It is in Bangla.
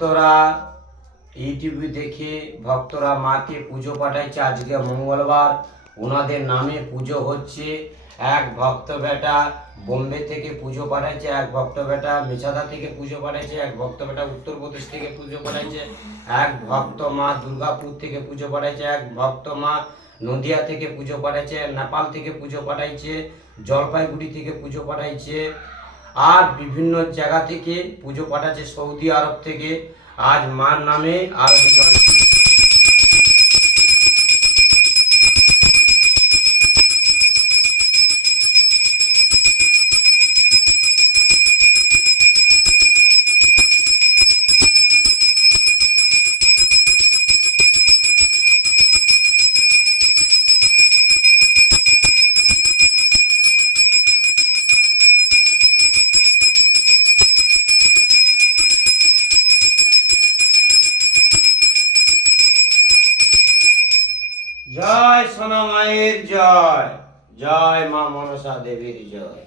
ভক্তরা ইউটিউবে দেখে ভক্তরা মাকে পুজো পাঠাইছে। আজকে মঙ্গলবার, ওনাদের নামে পুজো হচ্ছে। এক ভক্ত বেটা বোম্বে থেকে পুজো পাঠাইছে, এক ভক্ত বেটা মেছাদা থেকে পুজো পাঠাইছে, এক ভক্ত বেটা উত্তরপ্রদেশ থেকে পুজো পাঠাইছে, এক ভক্ত মা দুর্গাপুর থেকে পুজো পাঠাইছে, এক ভক্ত মা নদিয়া থেকে পুজো পাঠাইছে, নেপাল থেকে পুজো পাঠাইছে, জলপাইগুড়ি থেকে পুজো পাঠাইছে, আর বিভিন্ন জায়গা থেকে পুজো পাঠাচ্ছে, সৌদি আরব থেকে। আজ মার নামে আরতি চলছে। জয় সোনা মায়ের জয়, জয় মা মনসা দেবীর জয়।